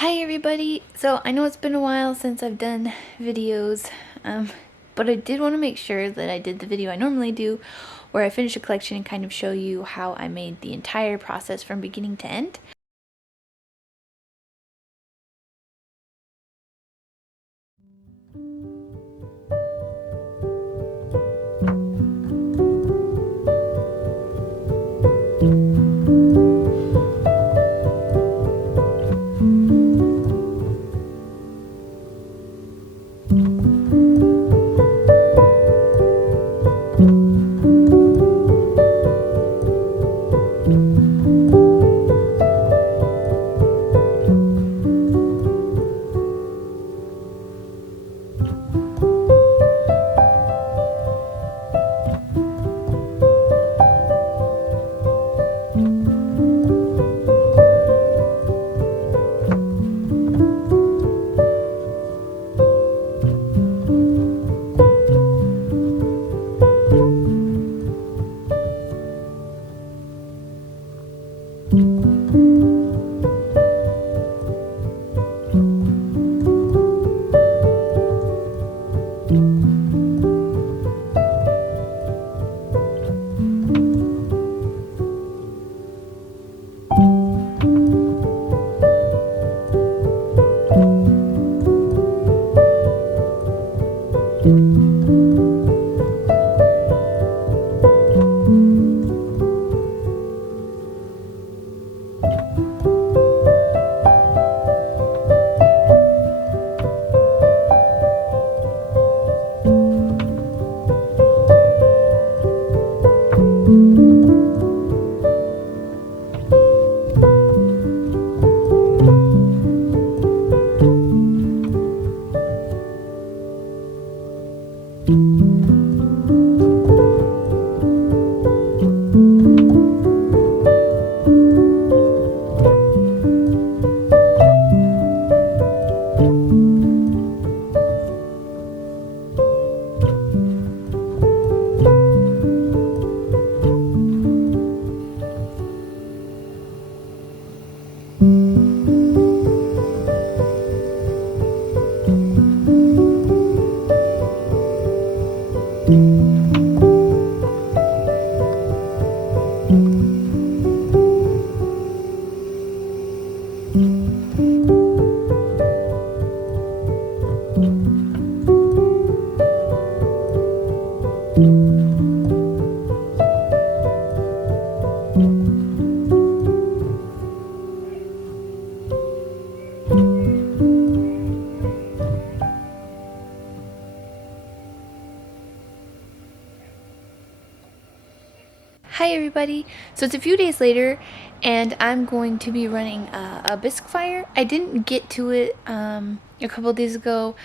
Hi everybody! So I know it's been a while since I've done videos, but I did want to make sure that I did the video I normally do where I finish a collection and kind of show you how I made the entire process from beginning to end. Hi everybody! So it's a few days later and I'm going to be running a bisque fire. I didn't get to it a couple days ago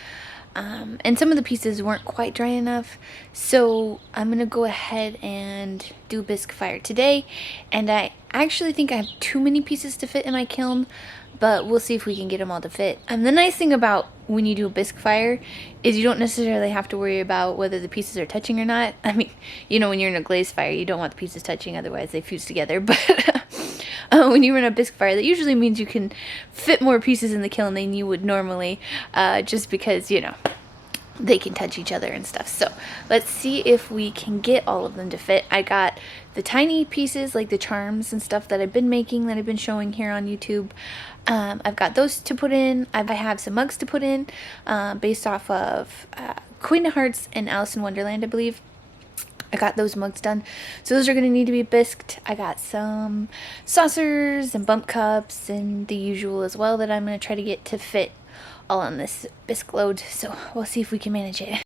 and some of the pieces weren't quite dry enough, so I'm gonna go ahead and do bisque fire today. And I actually think I have too many pieces to fit in my kiln, but we'll see if we can get them all to fit. And the nice thing about when you do a bisque fire is you don't necessarily have to worry about whether the pieces are touching or not. I mean, you know, when you're in a glaze fire, you don't want the pieces touching, otherwise they fuse together. But when you run a bisque fire, that usually means you can fit more pieces in the kiln than you would normally, just because, you know, they can touch each other and stuff. So let's see if we can get all of them to fit. I got the tiny pieces, like the charms and stuff that I've been making, that I've been showing here on YouTube. I've got those to put in. I have some mugs to put in, based off of Queen of Hearts and Alice in Wonderland, I believe. I got those mugs done. So those are going to need to be bisqued. I got some saucers and bump cups and the usual as well that I'm going to try to get to fit all on this bisque load. So we'll see if we can manage it.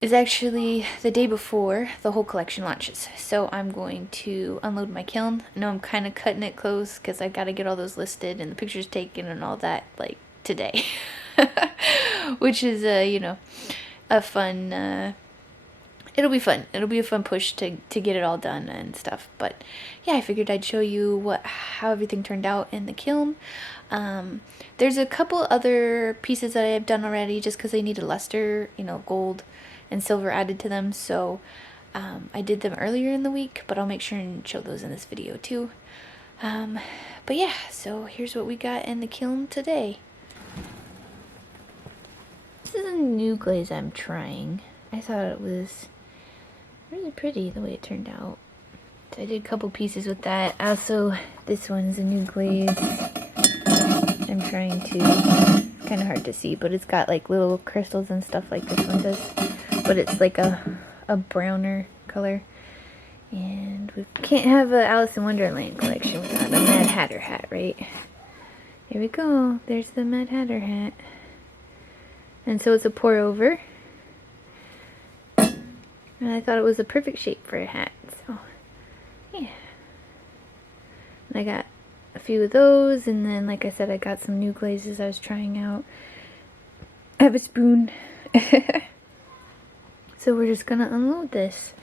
is actually the day before the whole collection launches. So I'm going to unload my kiln. I know I'm kind of cutting it close because I got to get all those listed and the pictures taken and all that like today. Which is, you know, a fun, it'll be fun. It'll be a fun push to get it all done and stuff. But yeah, I figured I'd show you how everything turned out in the kiln. There's a couple other pieces that I have done already just because they need a luster, you know, gold and silver added to them. So I did them earlier in the week, but I'll make sure and show those in this video too. But yeah, so here's what we got in the kiln today. This is a new glaze I'm trying. I thought it was really pretty the way it turned out. So I did a couple pieces with that. Also, this one's a new glaze. I'm trying to, it's kind of hard to see, but it's got like little crystals and stuff like this one does. But it's like a browner color. And we can't have an Alice in Wonderland collection without a Mad Hatter hat, right? Here we go. There's the Mad Hatter hat. And so it's a pour over. And I thought it was a perfect shape for a hat. So, yeah. And I got a few of those. And then, like I said, I got some new glazes I was trying out. I have a spoon. So we're just going to unload this.